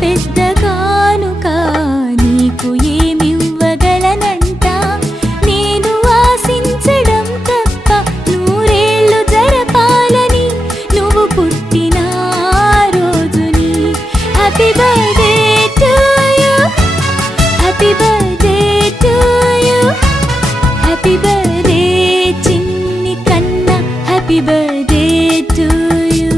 పెద్ద కానుక నీకు ఏమివ్వగలనంట నేను ఆశించడం తప్ప నూరేళ్లు జరపాలని నువ్వు పుట్టిన రోజుని happy birthday to you happy birthday to you happy birthday చిన్ని కన్నా హ్యాపీ బర్త్డే టు యు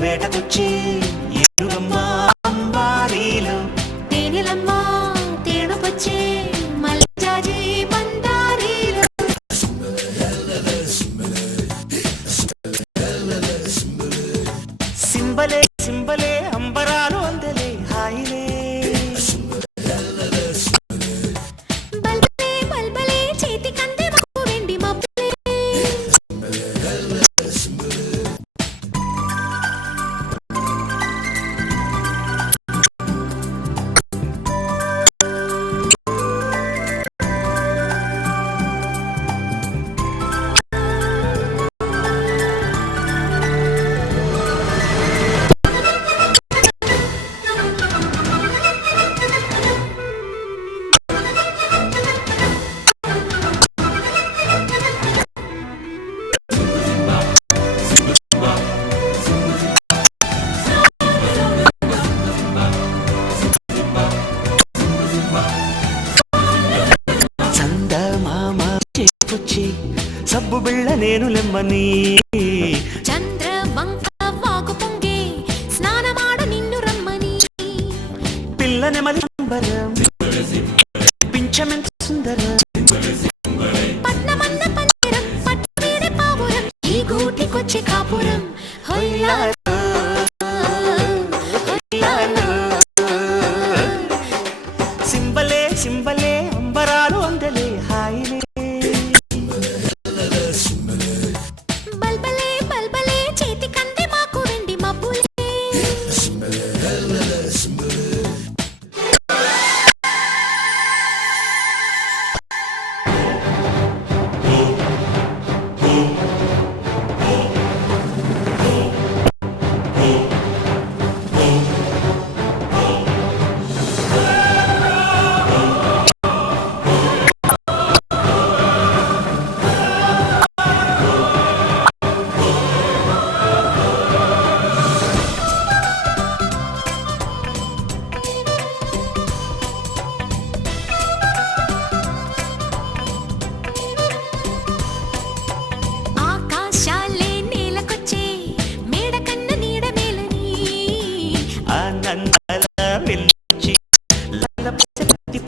వేటకొచ్చి ఎరుగమ్మా అంబారీలు తేనెలమ్మా తేనుకొచ్చే మల్లిజాజి బండారీలు సింబలే సింబలే అంబరాలు అందలే హాయిలే బల్బలే బల్బలే చేతి కందే మాకు వెండి మబ్బులే సబ్బు బిళ్ళ నేను లెమ్మని చంద్ర వంక వాకు పొంగే స్నానమాడ నిన్ను రమ్మని పిల్ల నెమలి సంబరం పింఛమెంత సుందరం పట్నమన్న పంజరం పట్టు వీడే పావురం ఈ గూటికొచ్చే కాపురం హొయ్యా సింబలే సింబలే అంబరాలు అందలే హాయిలే బల్బలే బల్బలే చేతి కందే మాకు వెండి మబ్బులే ఆకాశాలే నేలకొచ్చే మేడ కన్న నీడ మేలని ఆనందాల వెల్చి లలపసతి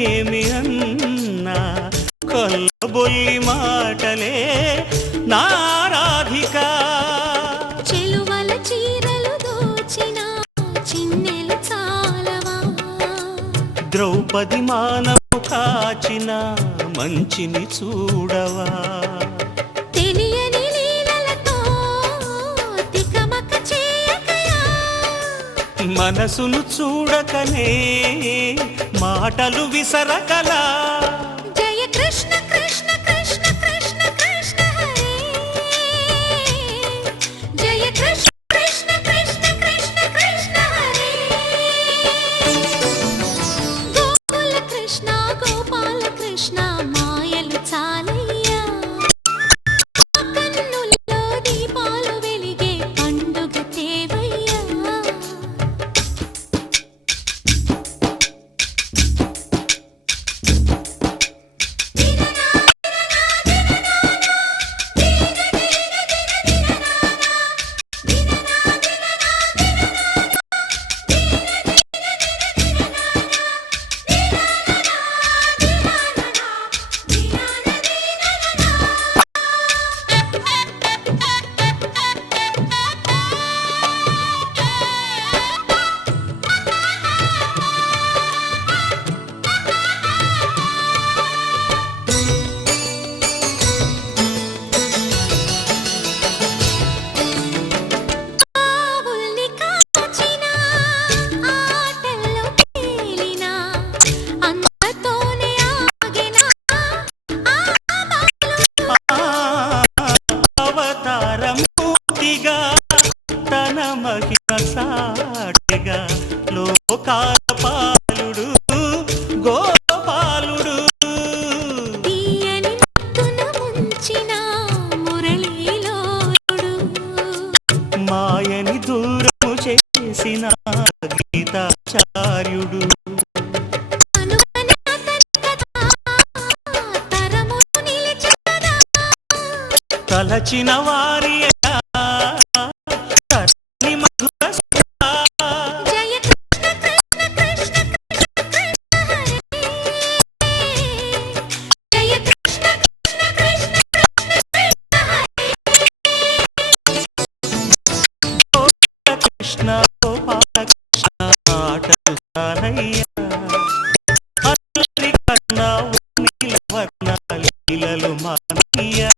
నేనేమి అన్నా కొల్లబొల్లి మాటలే నా రాధిక. చెలువల చీరలు దోచిన చిన్నెలు చాలవా, ద్రౌపది మానము కాచిన మంచిని చూడవా. తెలియని లీలలతో తికమక చేయకయా, మనసును చూడకనే మాటలు విసరకలా. జయ కృష్ణ కృష్ణ కృష్ణ కృష్ణ కృష్ణ హరే, జయ కృష్ణ కృష్ణ కృష్ణ కృష్ణ కృష్ణ హరే. గోకుల కృష్ణ గోపాల కృష్ణ మాయలు చాలయ్యా, కన్నుల్లో దీపాలు వెలిగే పండుగ తేవయ్యా. ఆవుల్ని కాచిన ఆటల్లో తేలిన అంతతోనే ఆగిన అవతారమూర్తిగా తన మహిమ సాటిగా లోకాల పాలుడు గోపాలుడు. తీయని మత్తున ముంచిన మురళీలోలుడు, మాయని దూరము చేసిన గీతాచార్యుడు. అనువని అతని కథ తరములు నిలిచెదరా. తలచిన వారి తరని మధుర సుధా. జయ కృష్ణ కృష్ణ కృష్ణ కృష్ణ కృష్ణ హరే, జయ కృష్ణ కృష్ణ కృష్ణ కృష్ణ కృష్ణ హరే. కృష్ణ గోపాల కృష్ణ ఆటలు చాలయ్యా. అల్లరి కన్నా నీల వర్ణ లీలలు మానయ్యా.